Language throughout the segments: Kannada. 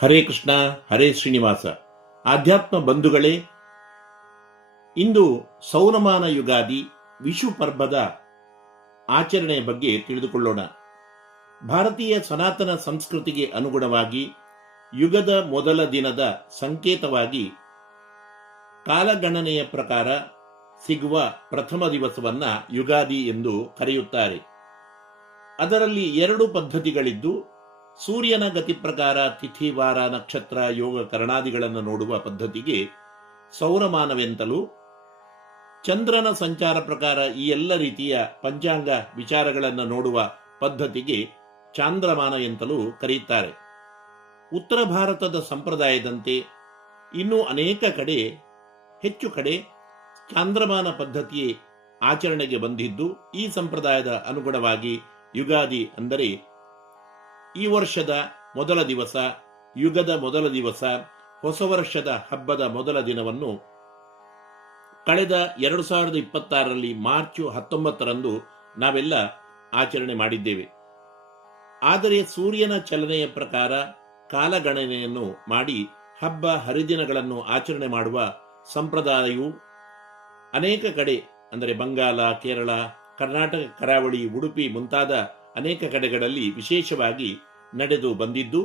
ಹರೇ ಕೃಷ್ಣ, ಹರೇ ಶ್ರೀನಿವಾಸ. ಆಧ್ಯಾತ್ಮ ಬಂಧುಗಳೇ, ಇಂದು ಸೌರಮಾನ ಯುಗಾದಿ ವಿಷು ಪರ್ವದ ಆಚರಣೆಯ ಬಗ್ಗೆ ತಿಳಿದುಕೊಳ್ಳೋಣ. ಭಾರತೀಯ ಸನಾತನ ಸಂಸ್ಕೃತಿಗೆ ಅನುಗುಣವಾಗಿ ಯುಗದ ಮೊದಲ ದಿನದ ಸಂಕೇತವಾಗಿ ಕಾಲಗಣನೆಯ ಪ್ರಕಾರ ಸಿಗುವ ಪ್ರಥಮ ದಿವಸವನ್ನ ಯುಗಾದಿ ಎಂದು ಕರೆಯುತ್ತಾರೆ. ಅದರಲ್ಲಿ ಎರಡು ಪದ್ಧತಿಗಳಿದ್ದು, ಸೂರ್ಯನ ಗತಿ ಪ್ರಕಾರ ತಿಥಿ, ವಾರ, ನಕ್ಷತ್ರ, ಯೋಗ, ಕರಣಾದಿಗಳನ್ನು ನೋಡುವ ಪದ್ಧತಿಗೆ ಸೌರಮಾನವೆಂತಲೂ, ಚಂದ್ರನ ಸಂಚಾರ ಪ್ರಕಾರ ಈ ಎಲ್ಲ ರೀತಿಯ ಪಂಚಾಂಗ ವಿಚಾರಗಳನ್ನು ನೋಡುವ ಪದ್ಧತಿಗೆ ಚಾಂದ್ರಮಾನ ಎಂತಲೂ ಕರೆಯುತ್ತಾರೆ. ಉತ್ತರ ಭಾರತದ ಸಂಪ್ರದಾಯದಂತೆ ಇನ್ನೂ ಅನೇಕ ಕಡೆ, ಹೆಚ್ಚು ಕಡೆ ಚಾಂದ್ರಮಾನ ಪದ್ಧತಿಯೇ ಆಚರಣೆಗೆ ಬಂದಿದ್ದು, ಈ ಸಂಪ್ರದಾಯದ ಅನುಗುಣವಾಗಿ ಯುಗಾದಿ ಅಂದರೆ ಈ ವರ್ಷದ ಮೊದಲ ದಿವಸ, ಯುಗದ ಮೊದಲ ದಿವಸ, ಹೊಸ ವರ್ಷದ ಹಬ್ಬದ ಮೊದಲ ದಿನವನ್ನು ಕಳೆದ 2026ರಲ್ಲಿ ಮಾರ್ಚ್ 19ರಂದು ನಾವೆಲ್ಲ ಆಚರಣೆ ಮಾಡಿದ್ದೇವೆ. ಆದರೆ ಸೂರ್ಯನ ಚಲನೆಯ ಪ್ರಕಾರ ಕಾಲಗಣನೆಯನ್ನು ಮಾಡಿ ಹಬ್ಬ ಹರಿದಿನಗಳನ್ನು ಆಚರಣೆ ಮಾಡುವ ಸಂಪ್ರದಾಯವು ಅನೇಕ ಕಡೆ, ಅಂದರೆ ಬಂಗಾಲ, ಕೇರಳ, ಕರ್ನಾಟಕ ಕರಾವಳಿ, ಉಡುಪಿ ಮುಂತಾದ ಅನೇಕ ಕಡೆಗಳಲ್ಲಿ ವಿಶೇಷವಾಗಿ ನಡೆದು ಬಂದಿದ್ದು,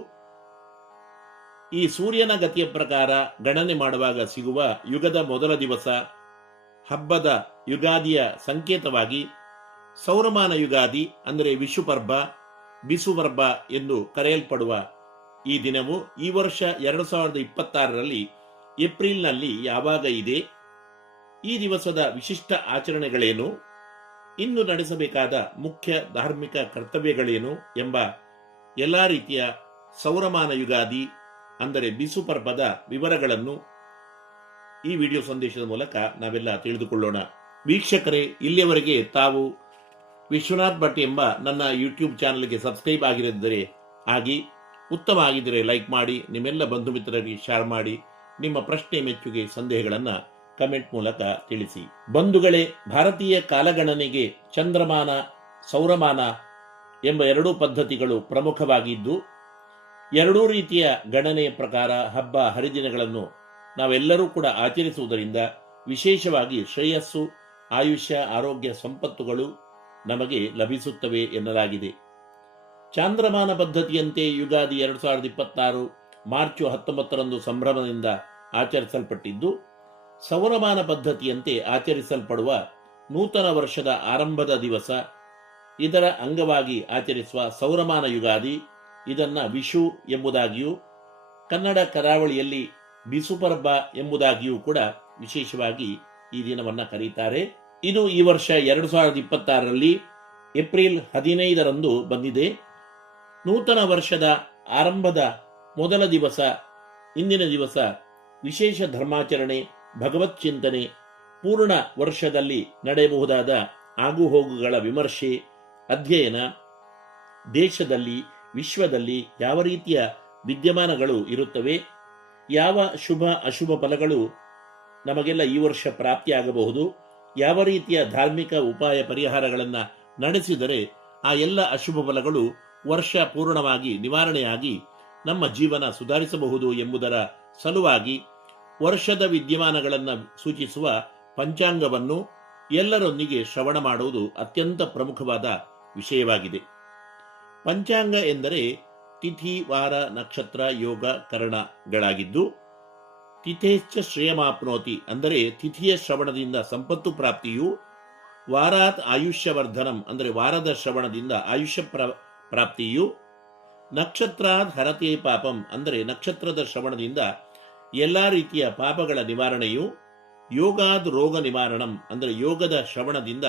ಈ ಸೂರ್ಯನ ಗತಿಯ ಪ್ರಕಾರ ಗಣನೆ ಮಾಡುವಾಗ ಸಿಗುವ ಯುಗದ ಮೊದಲ ದಿವಸ ಹಬ್ಬದ ಯುಗಾದಿಯ ಸಂಕೇತವಾಗಿ ಸೌರಮಾನ ಯುಗಾದಿ ಅಂದರೆ ವಿಷುಪರ್ವ, ಬಿಸುಪರ್ವ ಎಂದು ಕರೆಯಲ್ಪಡುವ ಈ ದಿನವು ಈ ವರ್ಷ 2026ರಲ್ಲಿ ಏಪ್ರಿಲ್ನಲ್ಲಿ ಯಾವಾಗ ಇದೆ, ಈ ದಿವಸದ ವಿಶಿಷ್ಟ ಆಚರಣೆಗಳೇನು, ಇನ್ನು ನಡೆಸಬೇಕಾದ ಮುಖ್ಯ ಧಾರ್ಮಿಕ ಕರ್ತವ್ಯಗಳೇನು ಎಂಬ ಎಲ್ಲ ರೀತಿಯ ಸೌರಮಾನ ಯುಗಾದಿ ಅಂದರೆ ಬಿಸುಪರ್ವದ ವಿವರಗಳನ್ನು ಈ ವಿಡಿಯೋ ಸಂದೇಶದ ಮೂಲಕ ನಾವೆಲ್ಲ ತಿಳಿದುಕೊಳ್ಳೋಣ. ವೀಕ್ಷಕರೇ, ಇಲ್ಲಿಯವರೆಗೆ ತಾವು ವಿಶ್ವನಾಥ್ ಭಟ್ ಎಂಬ ನನ್ನ ಯೂಟ್ಯೂಬ್ ಚಾನಲ್ಗೆ ಸಬ್ಸ್ಕ್ರೈಬ್ ಆಗಿರಿದ್ದರೆ ಆಗಿ, ಉತ್ತಮ ಆಗಿದ್ದರೆ ಲೈಕ್ ಮಾಡಿ, ನಿಮ್ಮೆಲ್ಲ ಬಂಧು ಮಿತ್ರರಿಗೆ ಶೇರ್ ಮಾಡಿ, ನಿಮ್ಮ ಪ್ರಶ್ನೆ, ಮೆಚ್ಚುಗೆ, ಸಂದೇಹಗಳನ್ನು ಕಮೆಂಟ್ ಮೂಲಕ ತಿಳಿಸಿ. ಬಂಧುಗಳೇ, ಭಾರತೀಯ ಕಾಲಗಣನೆಗೆ ಚಂದ್ರಮಾನ, ಸೌರಮಾನ ಎಂಬ ಎರಡೂ ಪದ್ಧತಿಗಳು ಪ್ರಮುಖವಾಗಿದ್ದು, ಎರಡೂ ರೀತಿಯ ಗಣನೆಯ ಪ್ರಕಾರ ಹಬ್ಬ ಹರಿದಿನಗಳನ್ನು ನಾವೆಲ್ಲರೂ ಕೂಡ ಆಚರಿಸುವುದರಿಂದ ವಿಶೇಷವಾಗಿ ಶ್ರೇಯಸ್ಸು, ಆಯುಷ್ಯ, ಆರೋಗ್ಯ, ಸಂಪತ್ತುಗಳು ನಮಗೆ ಲಭಿಸುತ್ತವೆ ಎನ್ನಲಾಗಿದೆ. ಚಾಂದ್ರಮಾನ ಪದ್ಧತಿಯಂತೆ ಯುಗಾದಿ 2026 ಮಾರ್ಚ್ 19ರಂದು ಸಂಭ್ರಮದಿಂದ ಆಚರಿಸಲ್ಪಟ್ಟಿದ್ದು, ಸೌರಮಾನ ಪದ್ಧತಿಯಂತೆ ಆಚರಿಸಲ್ಪಡುವ ನೂತನ ವರ್ಷದ ಆರಂಭದ ದಿವಸ, ಇದರ ಅಂಗವಾಗಿ ಆಚರಿಸುವ ಸೌರಮಾನ ಯುಗಾದಿ, ಇದನ್ನ ವಿಷು ಎಂಬುದಾಗಿಯೂ, ಕನ್ನಡ ಕರಾವಳಿಯಲ್ಲಿ ಬಿಸುಪರ್ವ ಎಂಬುದಾಗಿಯೂ ಕೂಡ ವಿಶೇಷವಾಗಿ ಈ ದಿನವನ್ನ ಕರೀತಾರೆ. ಇದು ಈ ವರ್ಷ 2026ರಲ್ಲಿ ಏಪ್ರಿಲ್ 15ರಂದು ಬಂದಿದೆ. ನೂತನ ವರ್ಷದ ಆರಂಭದ ಮೊದಲ ದಿವಸ, ಇಂದಿನ ದಿವಸ ವಿಶೇಷ ಧರ್ಮಾಚರಣೆ, ಭಗವತ್ ಚಿಂತನೆ, ಪೂರ್ಣ ವರ್ಷದಲ್ಲಿ ನಡೆಯಬಹುದಾದ ಆಗುಹೋಗುಗಳ ವಿಮರ್ಶೆ, ಅಧ್ಯಯನ, ದೇಶದಲ್ಲಿ, ವಿಶ್ವದಲ್ಲಿ ಯಾವ ರೀತಿಯ ವಿದ್ಯಮಾನಗಳು ಇರುತ್ತವೆ, ಯಾವ ಶುಭ ಅಶುಭ ಫಲಗಳು ನಮಗೆಲ್ಲ ಈ ವರ್ಷ ಪ್ರಾಪ್ತಿಯಾಗಬಹುದು, ಯಾವ ರೀತಿಯ ಧಾರ್ಮಿಕ ಉಪಾಯ ಪರಿಹಾರಗಳನ್ನು ನಡೆಸಿದರೆ ಆ ಎಲ್ಲ ಅಶುಭ ಫಲಗಳು ವರ್ಷ ಪೂರ್ಣವಾಗಿ ನಿವಾರಣೆಯಾಗಿ ನಮ್ಮ ಜೀವನ ಸುಧಾರಿಸಬಹುದು ಎಂಬುದರ ಸಲುವಾಗಿ ವರ್ಷದ ವಿದ್ಯಮಾನಗಳನ್ನು ಸೂಚಿಸುವ ಪಂಚಾಂಗವನ್ನು ಎಲ್ಲರೊಂದಿಗೆ ಶ್ರವಣ ಮಾಡುವುದು ಅತ್ಯಂತ ಪ್ರಮುಖವಾದ ವಿಷಯವಾಗಿದೆ. ಪಂಚಾಂಗ ಎಂದರೆ ತಿಥಿ, ವಾರ, ನಕ್ಷತ್ರ, ಯೋಗ, ಕರಣಗಳಾಗಿದ್ದು, ತಿಥೇಶ್ಚ ಶ್ರೇಯಮಾಪ್ನೋತಿ ಅಂದರೆ ತಿಥಿಯ ಶ್ರವಣದಿಂದ ಸಂಪತ್ತು ಪ್ರಾಪ್ತಿಯು, ವಾರಾತ್ ಆಯುಷ್ಯವರ್ಧನಂ ಅಂದರೆ ವಾರದ ಶ್ರವಣದಿಂದ ಆಯುಷ್ಯ ಪ್ರಾಪ್ತಿಯು, ನಕ್ಷತ್ರಾತ್ ಹರತೆ ಪಾಪಂ ಅಂದರೆ ನಕ್ಷತ್ರದ ಶ್ರವಣದಿಂದ ಎಲ್ಲ ರೀತಿಯ ಪಾಪಗಳ ನಿವಾರಣೆಯು, ಯೋಗಾದ್ ರೋಗ ನಿವಾರಣಂ ಅಂದರೆ ಯೋಗದ ಶ್ರವಣದಿಂದ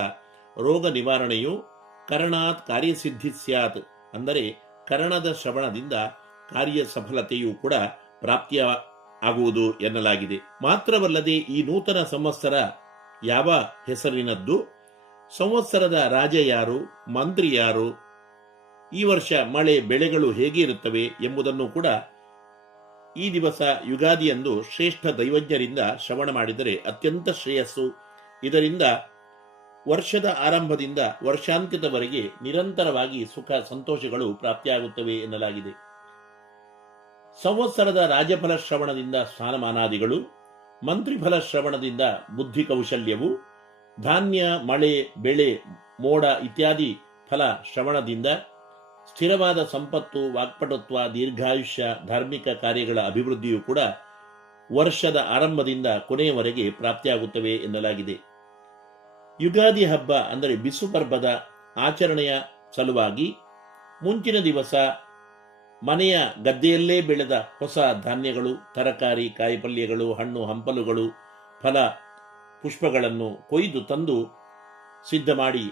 ರೋಗ ನಿವಾರಣೆಯು, ಕರಣಾತ್ ಕಾರ್ಯಸಿದ್ಧಿ ಸ್ಯಾತ್ ಅಂದರೆ ಕರಣದ ಶ್ರವಣದಿಂದ ಕಾರ್ಯ ಸಫಲತೆಯೂ ಕೂಡ ಪ್ರಾಪ್ತಿಯಾಗುವುದು ಎನ್ನಲಾಗಿದೆ. ಮಾತ್ರವಲ್ಲದೆ ಈ ನೂತನ ಸಂವತ್ಸರ ಯಾವ ಹೆಸರಿನದ್ದು, ಸಂವತ್ಸರದ ರಾಜ ಯಾರು, ಮಂತ್ರಿ ಯಾರು, ಈ ವರ್ಷ ಮಳೆ ಬೆಳೆಗಳು ಹೇಗೆ ಇರುತ್ತವೆ ಎಂಬುದನ್ನು ಕೂಡ ಈ ದಿವಸ ಯುಗಾದಿಯಂದು ಶ್ರೇಷ್ಠ ದೈವಜ್ಞರಿಂದ ಶ್ರವಣ ಮಾಡಿದರೆ ಅತ್ಯಂತ ಶ್ರೇಯಸ್ಸು. ಇದರಿಂದ ವರ್ಷದ ಆರಂಭದಿಂದ ವರ್ಷಾಂತ್ಯದವರೆಗೆ ನಿರಂತರವಾಗಿ ಸುಖ ಸಂತೋಷಗಳು ಪ್ರಾಪ್ತಿಯಾಗುತ್ತವೆ ಎನ್ನಲಾಗಿದೆ. ಸಂವತ್ಸರದ ರಾಜಫಲ ಶ್ರವಣದಿಂದ ಸ್ಥಾನಮಾನಾದಿಗಳು, ಮಂತ್ರಿಫಲ ಶ್ರವಣದಿಂದ ಬುದ್ಧಿ ಕೌಶಲ್ಯವು, ಧಾನ್ಯ, ಮಳೆ, ಬೆಳೆ, ಮೋಡ ಇತ್ಯಾದಿ ಫಲ ಶ್ರವಣದಿಂದ ಸ್ಥಿರವಾದ ಸಂಪತ್ತು, ವಾಕ್ಪಟುತ್ವ, ದೀರ್ಘಾಯುಷ್ಯ, ಧಾರ್ಮಿಕ ಕಾರ್ಯಗಳ ಅಭಿವೃದ್ಧಿಯೂ ಕೂಡ ವರ್ಷದ ಆರಂಭದಿಂದ ಕೊನೆಯವರೆಗೆ ಪ್ರಾಪ್ತಿಯಾಗುತ್ತವೆ ಎನ್ನಲಾಗಿದೆ. ಯುಗಾದಿ ಹಬ್ಬ ಅಂದರೆ ಬಿಸು ಪರ್ಬದ ಆಚರಣೆಯ ಸಲುವಾಗಿ ಮುಂಚಿನ ದಿವಸ ಮನೆಯ ಗದ್ದೆಯಲ್ಲೇ ಬೆಳೆದ ಹೊಸ ಧಾನ್ಯಗಳು, ತರಕಾರಿ, ಕಾಯಿಪಲ್ಯಗಳು, ಹಣ್ಣು ಹಂಪಲುಗಳು, ಫಲ ಪುಷ್ಪಗಳನ್ನು ಕೊಯ್ದು ತಂದು ಸಿದ್ಧ ಮಾಡಿ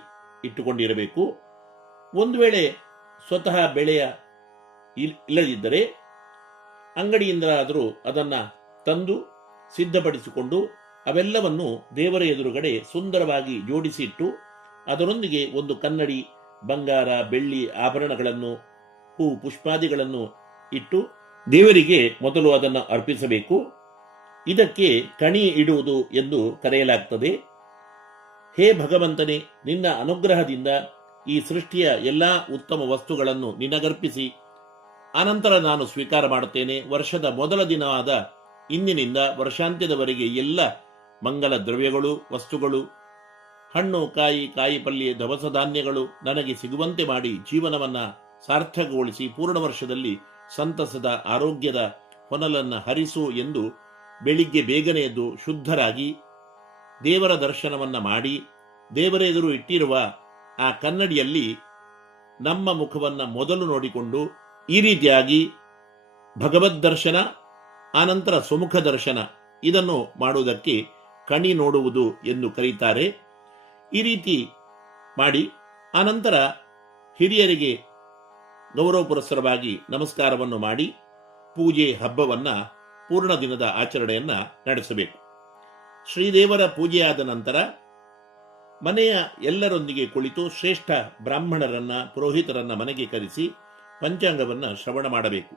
ಇಟ್ಟುಕೊಂಡಿರಬೇಕು. ಒಂದು ವೇಳೆ ಸ್ವತಃ ಬೆಳೆಯ ಇಲ್ಲದಿದ್ದರೆ ಅಂಗಡಿಯಿಂದಾದರೂ ಅದನ್ನು ತಂದು ಸಿದ್ಧಪಡಿಸಿಕೊಂಡು ಅವೆಲ್ಲವನ್ನು ದೇವರ ಎದುರುಗಡೆ ಸುಂದರವಾಗಿ ಜೋಡಿಸಿಟ್ಟು ಅದರೊಂದಿಗೆ ಒಂದು ಕನ್ನಡಿ, ಬಂಗಾರ, ಬೆಳ್ಳಿ ಆಭರಣಗಳನ್ನು, ಹೂ ಪುಷ್ಪಾದಿಗಳನ್ನು ಇಟ್ಟು ದೇವರಿಗೆ ಮೊದಲು ಅದನ್ನು ಅರ್ಪಿಸಬೇಕು. ಇದಕ್ಕೆ ಕಣಿ ಇಡುವುದು ಎಂದು ಕರೆಯಲಾಗ್ತದೆ. ಹೇ ಭಗವಂತನೇ, ನಿನ್ನ ಅನುಗ್ರಹದಿಂದ ಈ ಸೃಷ್ಟಿಯ ಎಲ್ಲಾ ಉತ್ತಮ ವಸ್ತುಗಳನ್ನು ನಿನಗರ್ಪಿಸಿ ಅನಂತರ ನಾನು ಸ್ವೀಕಾರ ಮಾಡುತ್ತೇನೆ. ವರ್ಷದ ಮೊದಲ ದಿನವಾದ ಇಂದಿನಿಂದ ವರ್ಷಾಂತ್ಯದವರೆಗೆ ಎಲ್ಲ ಮಂಗಲ ದ್ರವ್ಯಗಳು, ವಸ್ತುಗಳು, ಹಣ್ಣು, ಕಾಯಿ ಪಲ್ಯ, ದವಸ ಧಾನ್ಯಗಳು ನನಗೆ ಸಿಗುವಂತೆ ಮಾಡಿ ಜೀವನವನ್ನ ಸಾರ್ಥಕಗೊಳಿಸಿ ಪೂರ್ಣ ವರ್ಷದಲ್ಲಿ ಸಂತಸದ ಆರೋಗ್ಯದ ಹೊನಲನ್ನು ಹರಿಸು ಎಂದು ಬೆಳಿಗ್ಗೆ ಬೇಗನೆ ಎದ್ದು ಶುದ್ಧರಾಗಿ ದೇವರ ದರ್ಶನವನ್ನ ಮಾಡಿ ದೇವರ ಎದುರು ಇಟ್ಟಿರುವ ಆ ಕನ್ನಡಿಯಲ್ಲಿ ನಮ್ಮ ಮುಖವನ್ನ ಮೊದಲು ನೋಡಿಕೊಂಡು ಈ ರೀತಿಯಾಗಿ ಭಗವದ್ ದರ್ಶನ, ಆನಂತರ ಸುಮುಖ ದರ್ಶನ ಇದನ್ನು ಮಾಡುವುದಕ್ಕೆ ಕಣಿ ನೋಡುವುದು ಎಂದು ಕರೀತಾರೆ. ಈ ರೀತಿ ಮಾಡಿ ಆನಂತರ ಹಿರಿಯರಿಗೆ ಗೌರವ ಪುರಸ್ಸರವಾಗಿ ನಮಸ್ಕಾರವನ್ನು ಮಾಡಿ ಪೂಜೆ ಹಬ್ಬವನ್ನ ಪೂರ್ಣ ದಿನದ ಆಚರಣೆಯನ್ನ ನಡೆಸಬೇಕು. ಶ್ರೀದೇವರ ಪೂಜೆಯಾದ ನಂತರ ಮನೆಯ ಎಲ್ಲರೊಂದಿಗೆ ಕುಳಿತು ಶ್ರೇಷ್ಠ ಬ್ರಾಹ್ಮಣರನ್ನ, ಪುರೋಹಿತರನ್ನ ಮನೆಗೆ ಕರೆಸಿ ಪಂಚಾಂಗವನ್ನ ಶ್ರವಣ ಮಾಡಬೇಕು.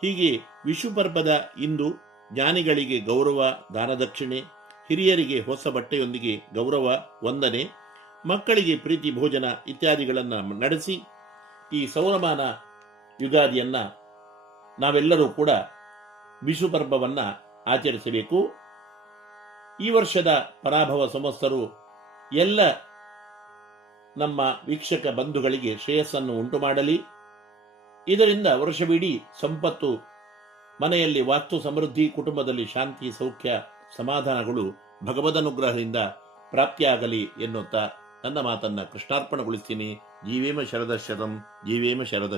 ಹೀಗೆ ವಿಷುಪರ್ಬದ ಇಂದು ಜ್ಞಾನಿಗಳಿಗೆ ಗೌರವ, ದಾನದಕ್ಷಿಣೆ, ಹಿರಿಯರಿಗೆ ಹೊಸ ಬಟ್ಟೆಯೊಂದಿಗೆ ಗೌರವ, ವಂದನೆ, ಮಕ್ಕಳಿಗೆ ಪ್ರೀತಿ ಭೋಜನ ಇತ್ಯಾದಿಗಳನ್ನು ನಡೆಸಿ ಈ ಸೌರಮಾನ ಯುಗಾದಿಯನ್ನ ನಾವೆಲ್ಲರೂ ಕೂಡ ವಿಷುಪರ್ಬವನ್ನ ಆಚರಿಸಬೇಕು. ಈ ವರ್ಷದ ಪರಾಭವ ಸಂವತ್ಸರು ಎಲ್ಲ ನಮ್ಮ ವೀಕ್ಷಕ ಬಂಧುಗಳಿಗೆ ಶ್ರೇಯಸ್ಸನ್ನು ಉಂಟು ಮಾಡಲಿ. ಇದರಿಂದ ವರ್ಷವಿಡೀ ಸಂಪತ್ತು, ಮನೆಯಲ್ಲಿ ವಾಸ್ತು ಸಮೃದ್ಧಿ, ಕುಟುಂಬದಲ್ಲಿ ಶಾಂತಿ, ಸೌಖ್ಯ, ಸಮಾಧಾನಗಳು ಭಗವದನುಗ್ರಹದಿಂದ ಪ್ರಾಪ್ತಿಯಾಗಲಿ ಎನ್ನುತ್ತಾ ನನ್ನ ಮಾತನ್ನ ಕೃಷ್ಣಾರ್ಪಣಗೊಳಿಸ್ತೀನಿ. ಜೀವೇಮ ಶರದಶತಂ, ಜೀವೇಮ ಶರದಶತಂ.